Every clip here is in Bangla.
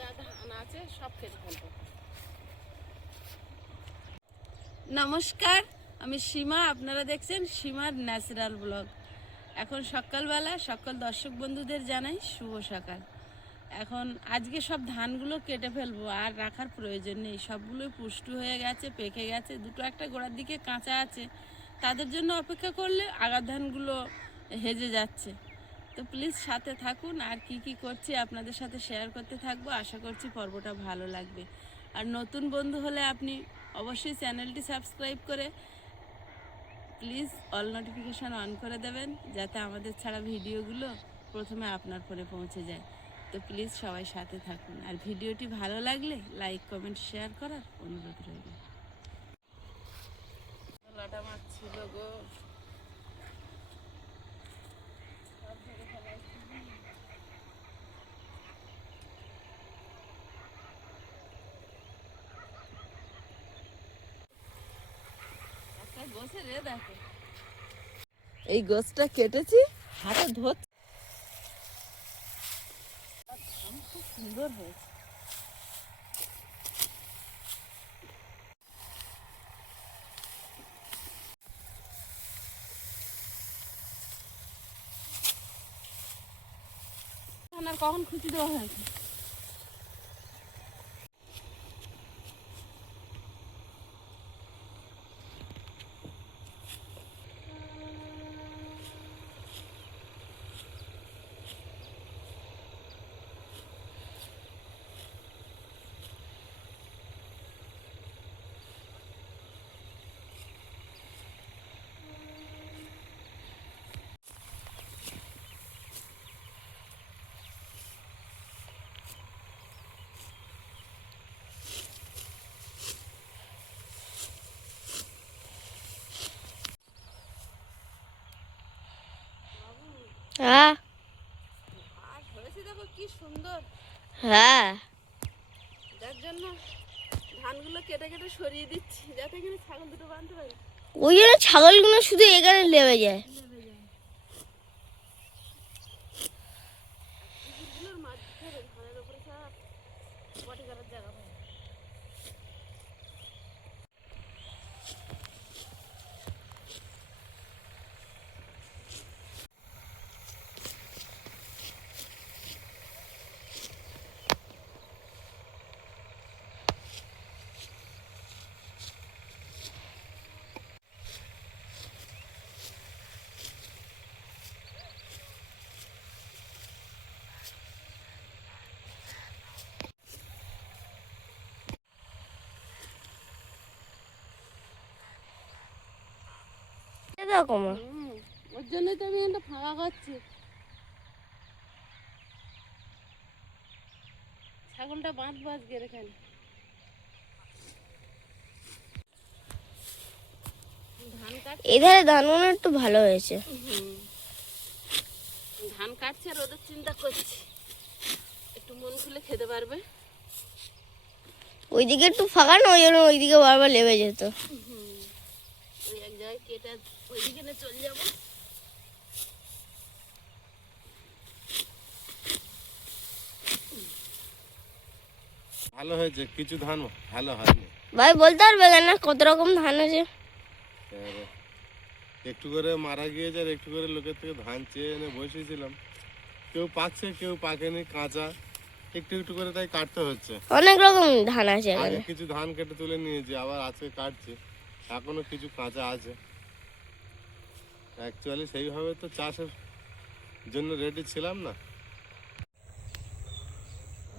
যা ধান আছে সব কেটে ফেলবো। নমস্কার, আমি সীমা, আপনারা দেখছেন সীমার ন্যাচারাল ব্লগ। এখন সকালবেলা সকল দর্শক বন্ধুদের জানাই শুভ সকাল। এখন আজকে সব ধানগুলো কেটে ফেলবো, আর রাখার প্রয়োজন নেই, সবগুলোই পুষ্ট হয়ে গেছে, পেকে গেছে, দুটো একটা গোড়ার দিকে কাঁচা আছে, তাদের জন্য অপেক্ষা করলে আগার ধানগুলো হেজে যাচ্ছে। তো প্লিজ সাথে থাকুন, আর কি কি করছি আপনাদের সাথে শেয়ার করতে থাকবো। আশা করছি পর্বটা ভালো লাগবে। আর নতুন বন্ধু হলে আপনি অবশ্যই চ্যানেলটি সাবস্ক্রাইব করে প্লিজ অল নোটিফিকেশান অন করে দেবেন, যাতে আমাদের ছাড়া ভিডিওগুলো প্রথমে আপনার ফোনে পৌঁছে যায়। তো প্লিজ সবাই সাথে থাকুন, আর ভিডিওটি ভালো লাগলে লাইক কমেন্ট শেয়ার করার অনুরোধ রইল। লাটা মাছ ছিল গো, দেখো এই গোছটা কেটেছি, হাতে ধরছি, খুব সুন্দর হয়েছে। আর কখন খুশি দেওয়া হয়েছে। হ্যাঁ আর হয়েছে দেখো কি সুন্দর। হ্যাঁ, যার জন্য ধানগুলো কেটে কেটে সরিয়ে দিচ্ছি, যাতে এখানে ছাগল দুটো বাঁধতে পারি। ওই জন্য ছাগলগুলো শুধু এখানে লেবে যায়। কুকুরগুলোর মাছ দিতে হবে, ধানের ওপরে সব পটি করার জায়গা পাবে। দেখো মা, ওর জন্যই তো আমি এটা ফাঁকা করছি। ছাগলটা বাঁধবো আজকে এখানে। ধান কাটছে, এধারে ধানগুলো একটু ভালো হয়েছে। ধান কাটছে আর ওদের চিন্তা করছি, একটু মন খুলে খেতে পারবে। ওইদিকে একটু ফাঁকা না, ওই জন্য ওইদিকে বারবার লেবে যেত। ওই এক জায়গায় কেটে ওইদিকে নিয়ে চলে যাবো। ভালো হয়েছে, কিছু ধান ভালো হয়নি। ভাই বলতে পারবে কেন কত রকম ধান আছে? এবারে একটু করে মারা গিয়েছে, আর একটু করে লোকের থেকে ধান চেয়ে এনে বসেছিলাম। কেউ পাকছে, কেউ পাকেনি, কাঁচা একটু একটু করে, তাই কাটতে হচ্ছে। অনেক রকম ধান আছে আগে এখানে। কিছু ধান কেটে তুলে নিয়েছি, আবার আজকে কাটছি, এখনো কিছু কাঁচা আছে। অ্যাকচুয়ালি সেইভাবে তো চাষের জন্য রেডি ছিলাম না।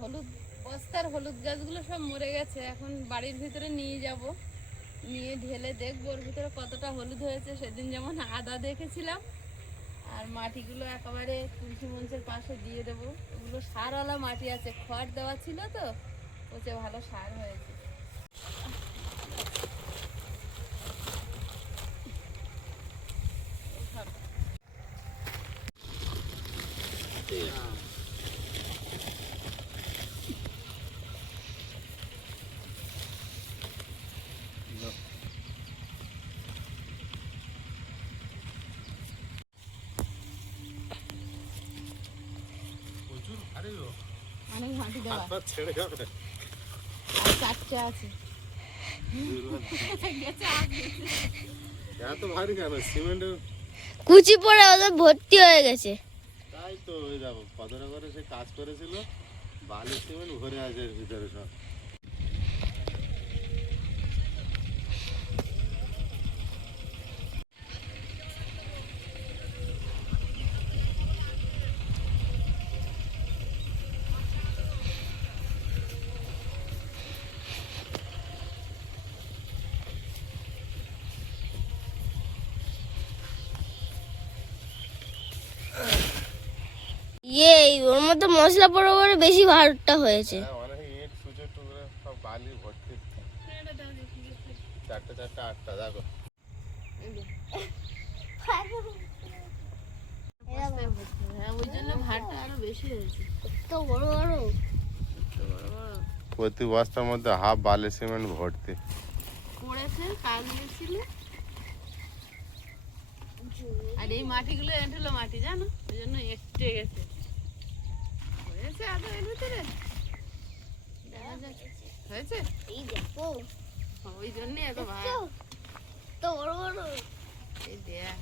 হলুদ বস্তার হলুদ গাছগুলো সব মরে গেছে, এখন বাড়ির ভিতরে নিয়ে যাব, নিয়ে ঢেলে দেখবো ওর ভিতরে কতটা হলুদ হয়েছে। সেদিন যেমন আদা দেখেছিলাম, আর মাটিগুলো একেবারে তুলসী মঞ্চের পাশে দিয়ে দেবো। ওগুলো সারওয়ালা মাটি আছে, খড় দেওয়া ছিল তো, পচে ভালো সার হয়েছে। প্রচুর ভারী অনেক মাটি দেওয়া হাত পা ছেড়ে যাবে। আর 4টে আছে গেছে আর গেছে। এত ভারী কেন সিমেন্টের? কুচি পড়ে ওদের ভর্তি হয়ে গেছে। তাই তো ওই দেখো কতটা করে সে কাজ করেছিল, বালি সিমেন্ট ভরে আছে এর ভিতরে সব। ওর মধ্যে মশলা পড়ে পড়ে বেশি ভারটা হয়েছে। হ্যাঁ, অনেক ইট সুচের টুকরে সব বালি ভর্তি। 4টে 8টা দেখো। হ্যাঁ, ওই জন্য ভারটা আরো বেশি হয়েছে। তো বড় বড় প্রতি বস্তার মধ্যে হাফ বালি সিমেন্ট ভর্তি। পড়েছে কাজ গেছিল। আর এই মাটিগুলো এঁটেলো মাটি জানো, ওই জন্য একটে গেছে। হয়েছে আদৌ এর ভিতরে দেখা যাক হয়েছে। এই দেখো ওই জন্য এত ভার। তো বড় বড় এই দেখ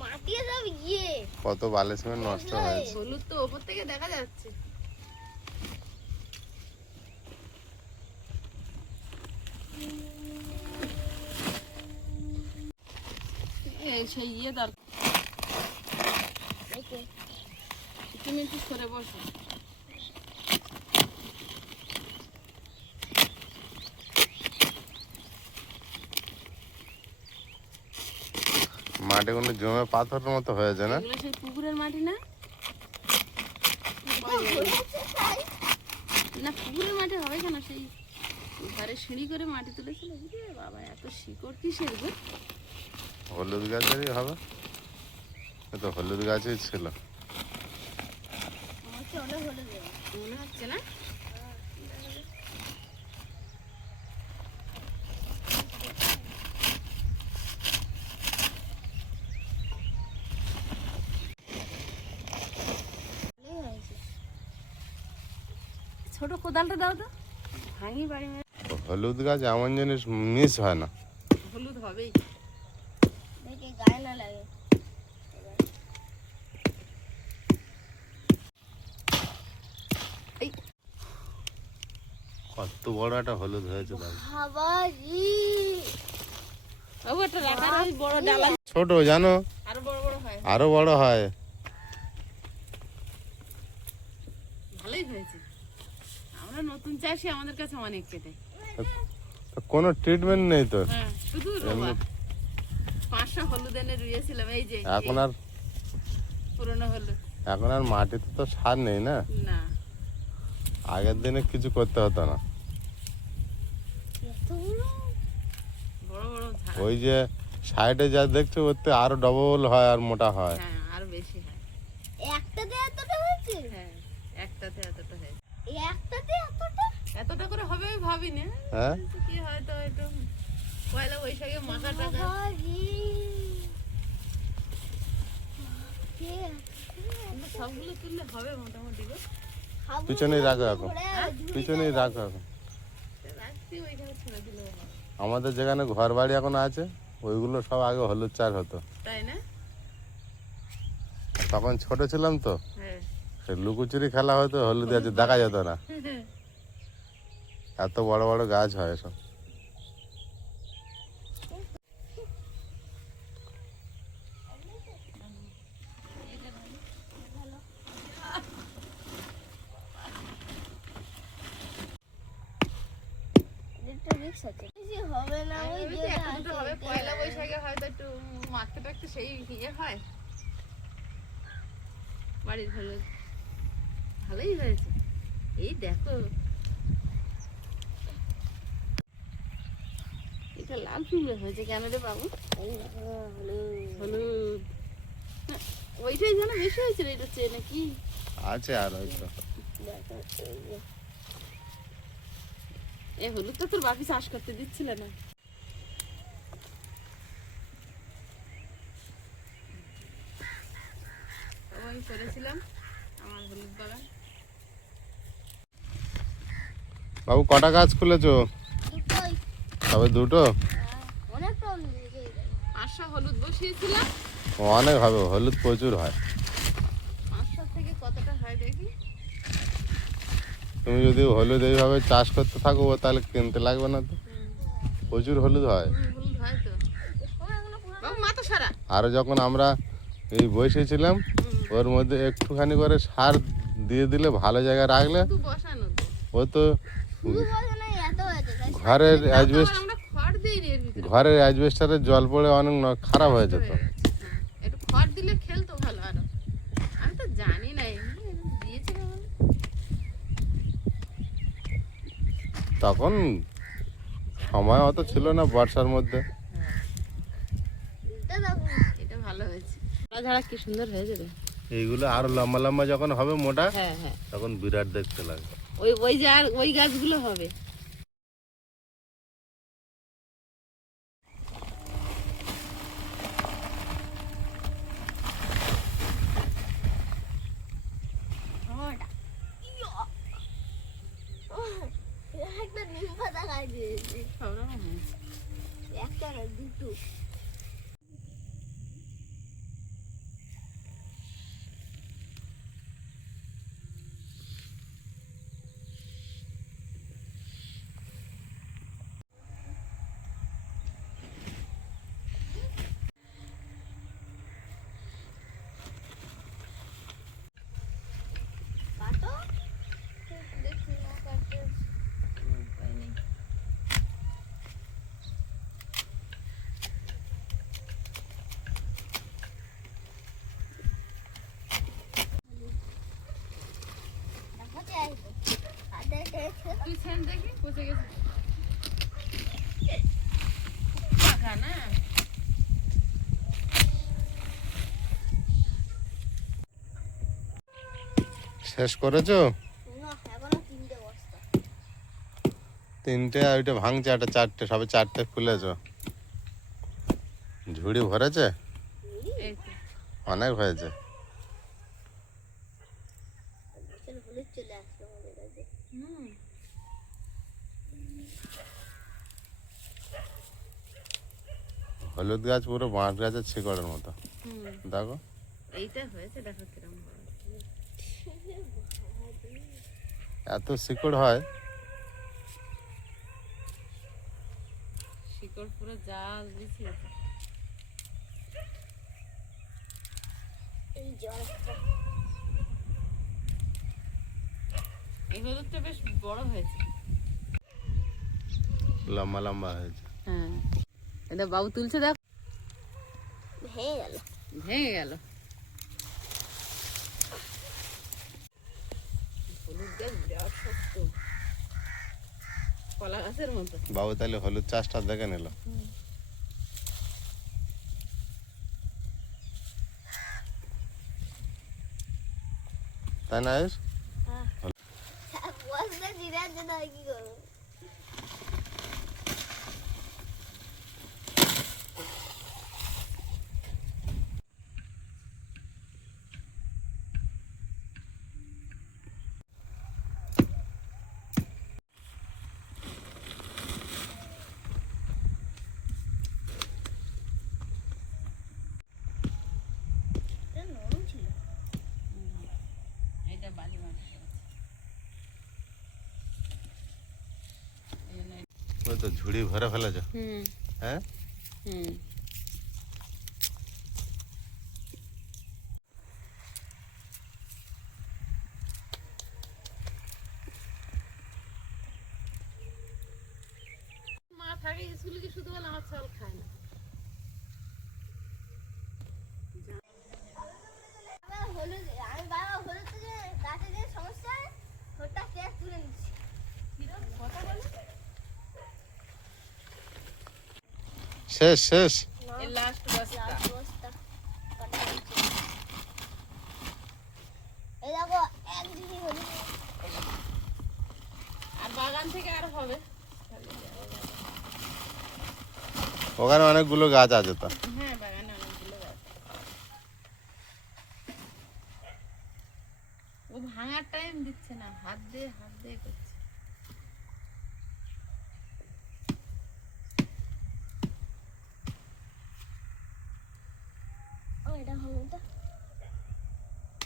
মাটি সব কত বালি সিমেন্ট নষ্ট হয়েছে। হলুদ তো ওপর থেকে দেখা যাচ্ছে। এই সেই দরকার। তুমি একটু সরে বসো। মাটিগুলো জমে পাথরের মতো হয়েছে না? এগুলো সেই পুকুরের মাটি না? না পুকুরের মাটি হবে কেন? সেই ঘরে সিঁড়ি করে মাটি তুলেছিল। বাবা এত শিকড় কিসের গো? হলুদ গাছেরই হবে, তো হলুদ গাছই ছিল। মনে হচ্ছে না? ছোট কোদালটা দাও তো, ভাঙি বাড়ি মেরে। হলুদ গাছ এমন জিনিস মিস হয় না। হলুদ হবেই। দেখে গায়ে না লাগে। কত বড় একটা হলুদ হয়েছে দেখো। বাবাজি বাবু একটা রাখার ওই বড় ডালা ছোট জানো, আরো বড় বড় হয়। আরো বড় হয়। ভালোই হয়েছে। আমরা নতুন চাষি, আমাদের কাছে অনেক কেটে। তো কোনো ট্রিটমেন্ট নেই তো। হ্যাঁ, শুধু রোয়া। 500 হলুদ এনে রুইয়েছিলাম। এই যে এখন আর পুরনো হলুদ। এখন আর মাটিতে তো সার নেই না। না আগের দিনে কিছু করতে হতো না। বড় বড় ঝাড়। ওই যে সাইডে যা দেখছো ওতে আরো ডবল হয় আর মোটা হয়। হ্যাঁ, আরো বেশি হয়। একটাতে এতটা হয়েছে? হ্যাঁ, একটাতে এতটা হয়েছে। একটাতে এতটা? এতটা করে হবে আমি ভাবিনি। হ্যাঁ, কি হয়তো একটু পয়লা বৈশাখে মাখা টাকা। বাবাজি কিন্তু সবগুলো তুললে হবে মোটামুটি গো। পিছনেই রাখো এখন, পিছনেই রাখো এখন। রাখছি ওইখানে ছেড়ে দিলেও হবে। আমাদের যেখানে ঘর বাড়ি এখন আছে ওইগুলো সব আগে হলুদ চাষ হতো। তাই না? তখন ছোট ছিলাম তো, হ্যাঁ। সে লুকোচুরি খেলা হতো, হলুদ গাছে দেখা যেত না। এত বড় বড় গাছ হয় সব। হবে না ওই ওই যে এখন তো হবে পয়লা বৈশাখে হয়তো একটু মাখতে টাখতে সেই ইয়ে হয়। বাড়ির হলুদ ভালোই হয়েছে। এই দেখো এটা লাল ফুল হয়েছে কেন রে বাবু? হলুদ হ্যাঁ, ওইটাই যেন বেশি হয়েছে রে, এটা চেয়ে নাকি আছে আর হয়তো। এই হলুদটা তোর বাপি চাষ করতে দিচ্ছিল না? ওই আমি করেছিলাম আমার হলুদ বাগান। বাবু কটা গাছ খুলেছো? দুটোই। তবে দুটো? অনেকটা লেগে গেল। 500 হলুদ বসিয়েছিলাম। অনেক হবে, হলুদ প্রচুর হয়। 500 থেকে কতটা হয় দেখি। তুমি যদি হলুদ এইভাবে চাষ করতে থাকো তাহলে কিনতে লাগবে না তো, প্রচুর হলুদ হয়। হলুদ হয় তো বাবু, মাথা সারা। আরও যখন আমরা এই বসেছিলাম ওর মধ্যে একটুখানি করে সার দিয়ে দিলে, ভালো জায়গায় রাখলে শুধু বসানো তো। ও তো শুধু বলছে না এত হয়েছে তাই ঘরের অ্যাজবেস্ট, আবার আমরা খড় দিই এর ভিতরে। ঘরের অ্যাজবেস্টারে জল পড়ে অনেক খারাপ হয়ে যেত। হ্যাঁ, একটু খড় দিলে খেলতো ভালো আরো। আমি তো জানি না, এমনি দিয়েছিলাম আমি। তখন সময় অত ছিল না বর্ষার মধ্যে। এটা দেখো এটা ভালো হয়েছে। ঝাড়া কি সুন্দর হয়ে যাবে। এইগুলো আরো লম্বা লম্বা যখন হবে মোটা, হ্যাঁ হ্যাঁ, তখন বিরাট দেখতে লাগে। ওই ওই যে আর ওই গাছগুলো হবে। ওটা একটা নিম পাতা গাছ দিয়েছে। সব রকম হয়েছে। একটা না দুটো। কাটো দেখি না কাটতে। উপায় নেই। দেখাতে আসবো কাটে খেয়েছে। তুই সেন্ট দেখি পচে গেছে। পাকা না। শেষ করেছো? না এখনো 3টে বস্তা। 3টে, আর ওইটা ভাঙছে একটা 4টে, সবে 4টে খুলেছো। ঝুড়ি ভরেছে? এই তো। অনেক হয়েছে। চলো হলুদ চলে আসলো আমাদের কাছে। হুম। হলুদ গাছ পুরো বাঁশ গাছের শিকড়ের মতো, হুম। দেখো। এইটা হয়েছে, দেখো কিরকম বড়। এত শিকড় হয়। শিকড় পুরো জাল দিয়েছে। এই জলটা এই হলুদটা বেশ বড় হয়েছে। লম্বা লম্বা হয়েছে। হ্যাঁ, এটা বাবু তুলছে, দেখ ভেঙে গেল। ভেঙে গেল। হলুদ গাছ বিরাট শক্ত, কলা গাছের মতো। বাবু তাহলে হলুদ চাষটা দেখে নিল। তাই না আয়ুষ? বস্তা জিরে আছে না কি করবো? এটা নরম ছিল। এটা বালি মাটি আছে। এই জন্য ওই তো ঝুড়ি ভরে ফেলেছ। হুম হ্যাঁ, হুম। মা থাকে স্কুলে, কি শুধু বলে আমার চাল খায় না। আমি বাবা হলুদ থেকে গাছে যে সমস্যা ওটা কেটে তুলে নিচ্ছি। কথা বলে শেষ শেষ। এই লাস্ট বস্তা। লাস্ট বস্তা কাটা হয়েছে। এই দেখো এক দিকে হলুদ। আর বাগান থেকে আর হবে। ওখানে অনেকগুলো গাছ আছে তো। হ্যাঁ, বাগানে অনেকগুলো গাছ। ও ভাঙার টাইম দিচ্ছে না, হাত দিয়ে করছে। ও এটা হলুদটা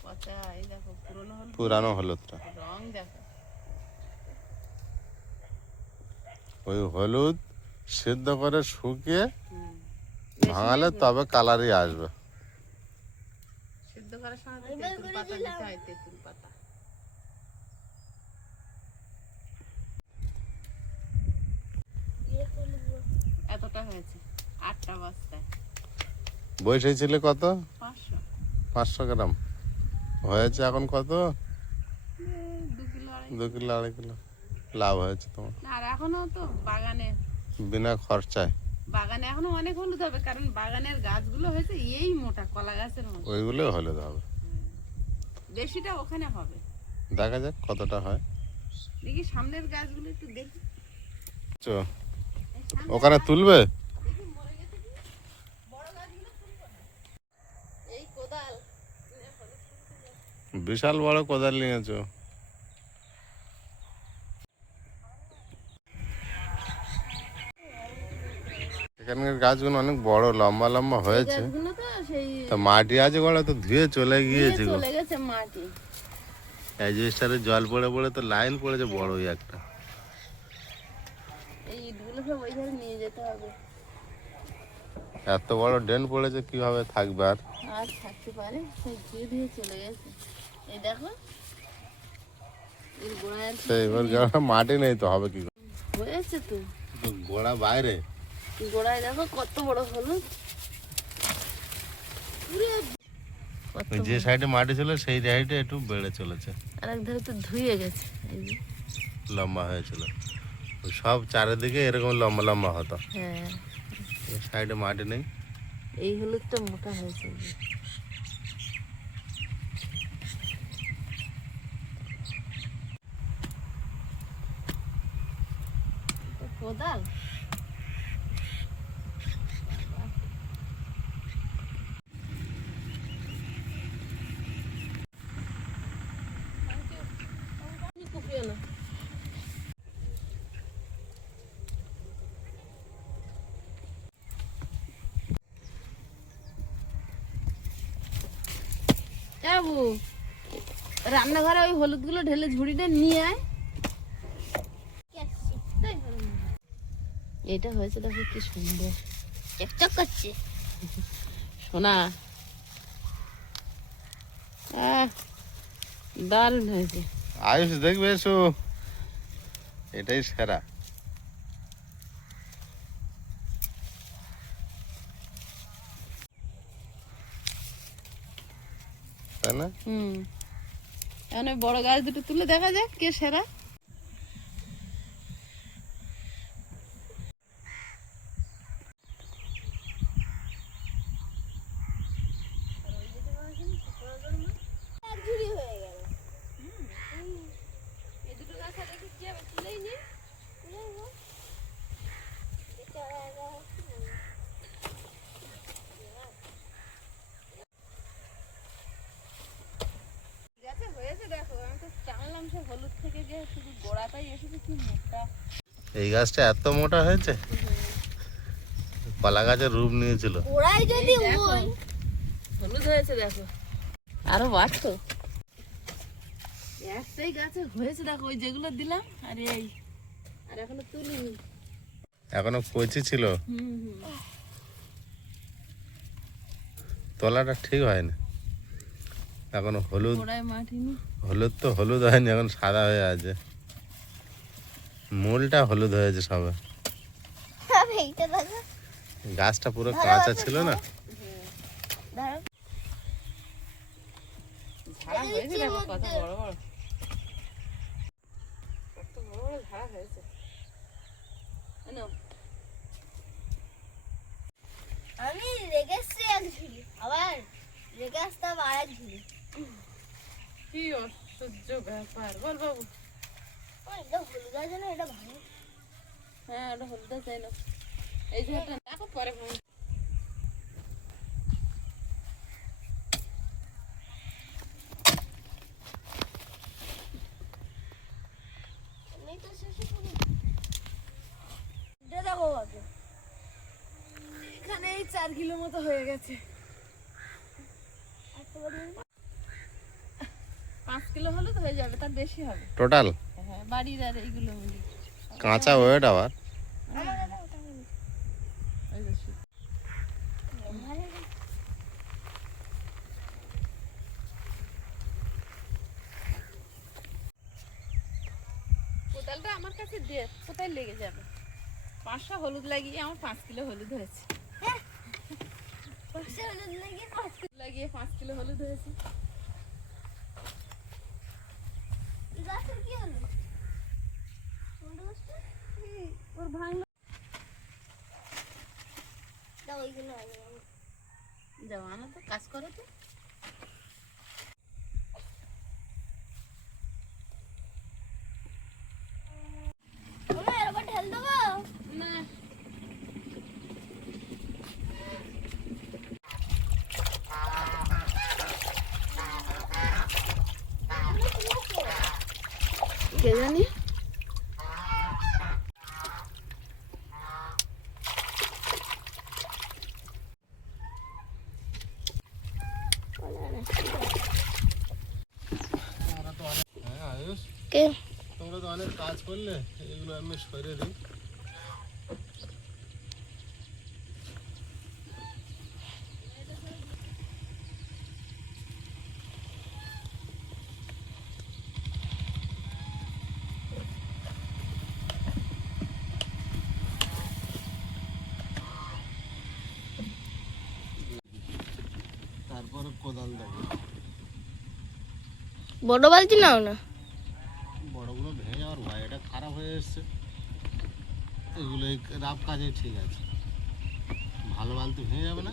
পচা, এই দেখো পুরনো হলুদ, পুরানো হলুদটা, রং দেখো। ওই হলুদ সিদ্ধ করে শুকিয়ে হুম, ভাঙালে তবে কালারই আসবে। সিদ্ধ করার সময় তো তেঁতুল পাতা দিতে হয়, তেঁতুল পাতা। ইয়ে হলুদ এতটা হয়েছে 8টা বস্তায় বসেছিলে কত? 500। 500 গ্রাম হয়েছে এখন কত? 2 কিলো 2 কিলো 2.5 কিলো লাভ হয়েছে তোমার না, আর এখনো তো বাগানে বিনা খরচায়। এখনো অনেক হলুদ হবে, কারণ বাগানের গাছগুলো হয়েছে এই মোটা কলা গাছের মতো। ওইগুলো হলুদ হবে। বেশিটা ওখানে হবে। দেখা যাক কতটা হয়। দেখি সামনের গাছগুলো একটু দেখি। চো, ওখানে তুলবে? দেখি মরে গেছে কি, বড় গাছগুলো তুলবো না। এই কোদাল বিশাল বড় কোদাল নিয়েছো। এখানকার গাছগুলো অনেক বড় লম্বা লম্বা হয়েছে। গাছগুলো তো সেই তা মাটি আছে বলে তো ধুয়ে চলে গিয়েছে গো। চলে গেছে মাটি। অ্যাজবেস্টারে জল পড়ে পড়ে তো লাইন পড়েছে বড়ই একটা। এই ইটগুলো সব ওই ধারে নিয়ে যেতে হবে। এত বড় ড্রেন পড়েছে কিভাবে থাকবে আর? আর থাকতে পারে, সেই ধুয়ে ধুয়ে চলে গেছে। এই দেখো এর গোড়ায় সেই এবার মাটি নেই তো হবে কি করে? হয়েছে তো, তো গোড়া বাইরে। গোড়ায় দেখো কত বড় হলুদ। কত ওই যে সাইডে মাটি ছিল সেই সাইডে একটু বেড়ে চলেছে, আর এক ধারে তো ধুয়ে গেছে। এই যে লম্বা হয়েছিল। ওই সব চারিদিকে এরকম লম্বা লম্বা হতো। হ্যাঁ, এই সাইডে মাটি নেই। এই হলুদটা মোটা হয়েছে। এই যে। এটা কোদাল কুপিও না। যাবো রান্নাঘরে ওই হলুদগুলো ঢেলে ঝুড়িটা নিয়ে আয়। কেসি এটা হয়েছে দেখো কি সুন্দর চকচক করছে। সোনা। দারুণ হয়েছে। আয়ুষ দেখবে এসো, এটাই সেরা। তাই না? এখন ওই বড় গাছ দুটো তুলে দেখা যাক কে সেরা। এক ঝুড়ি হয়ে গেল। এই দুটো গাছ আর একটু কি হবে, তুলেই নি। তুলে নাও। এটা গাছে হয়েছে দেখো, আমি তো জানলাম সে হলুদ থেকে যে শুধু গোড়াটাই এসেছে কি মোটা। এই গাছটা এত মোটা হয়েছে, কলা গাছের রূপ নিয়েছিল। ওরাই যদি দেখো, হয় হলুদ হয়েছে দেখো, আরো বাড়তো। একটাই গাছে হয়েছে দেখো, ওই যেগুলো দিলাম আর এই, আর এখনো তুলিনি। এখনো কচি ছিল, হুম তলাটা ঠিক হয়নি এখনো। হলুদ গোড়ায় মাটি নি। হলুদ তো হলুদ হয়নি, এখন সাদা হয়ে আছে। মূলটা হলুদ হয়েছে সবে। এইটা দেখো গাছটা পুরো কাঁচা ছিল না। ধরো ঝাড়া হয়েছে দেখো কত বড় বড়, কত বড় বড় ঝাড়া হয়েছে। নাও। আমি রেখে এসছি এক ঝুড়ি, আবার রেখে আসতাম আর এক ঝুড়ি। কি আশ্চর্য ব্যাপার, বল বাবু। ও এটা হলুদ আছে না, এটা ভালো। হ্যাঁ ওটা হলুদ চাই না, এই ঝাড়টা দেখো পরে ভাঙ। 4 কিলো মতো হয়ে গেছে। 5 কিলো হলে তো হয়ে যাবে, তার বেশি হবে টোটাল হ্যাঁ বাড়ির আর এইগুলো মিলে। কাঁচা ওয়েট আবার। ওই যে শুধু। কোদালটা আমার কাছে দিয়ে কোথায় লেগে যাবে? 500 হলুদ লাগিয়ে আমার 5 কিলো হলুদ হয়েছে। লাগিয়ে 5 কিলো হলুদ হয়েছে। ওর ভাঙলো। যাও আনো তো, কাজ করো তো। না কে জানি। হ্যাঁ আয়ুষ, কে তোমরা তো অনেক কাজ করলে, এগুলো আমি সরে দিই। তারপরে কোদাল দেবো। বড় বালতি নাও না। বড়গুলো ভেঙে যাওয়ার ভয়, এটা খারাপ হয়ে এসছে। এগুলো এই রাফ কাজে ঠিক আছে, ভালো বালতি ভেঙে যাবে না।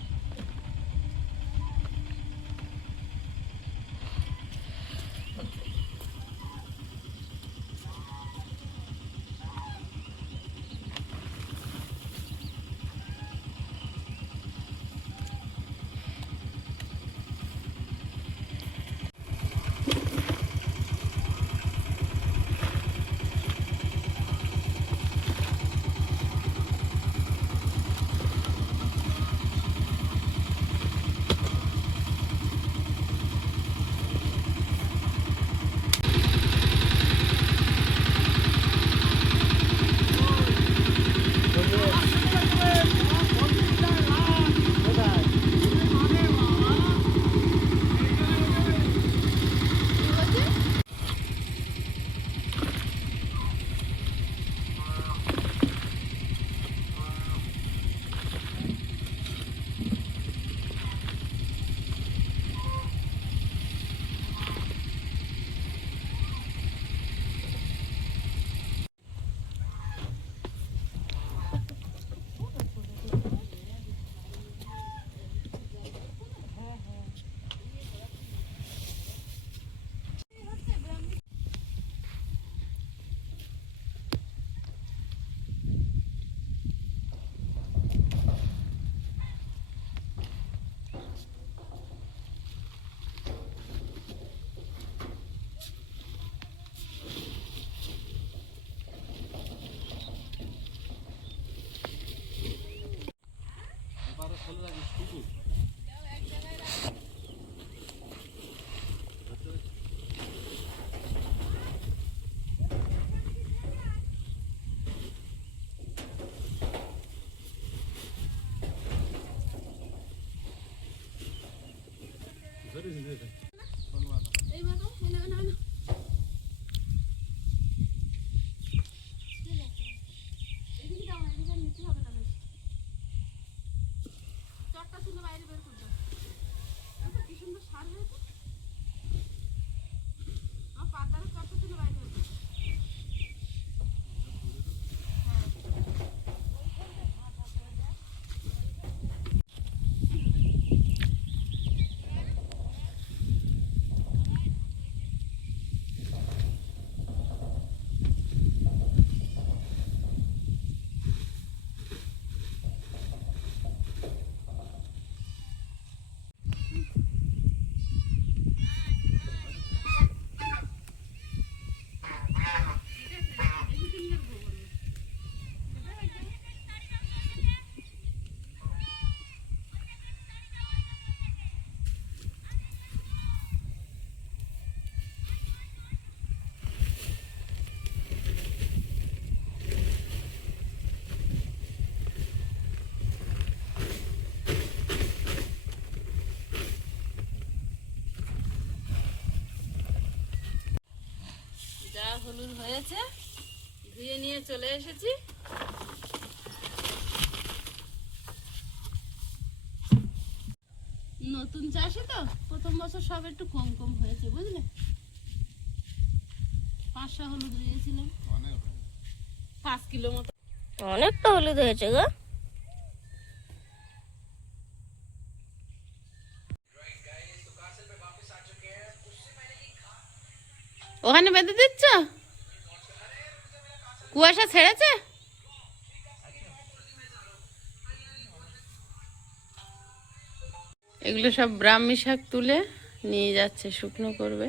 হলুদ হয়েছে, ধুয়ে নিয়ে চলে এসেছি। নতুন চাষি তো প্রথম বছর সব একটু কম কম হয়েছে বুঝলে। 500 হলুদ দিয়েছিলাম, 5 কিলো মতো। অনেকটা হলুদ হয়েছে গো। ওখানে বেঁধে দিচ্ছ? কুয়াশা ছেড়েছে? এগুলো সব ব্রাহ্মী শাক তুলে নিয়ে যাচ্ছে, শুকনো করবে।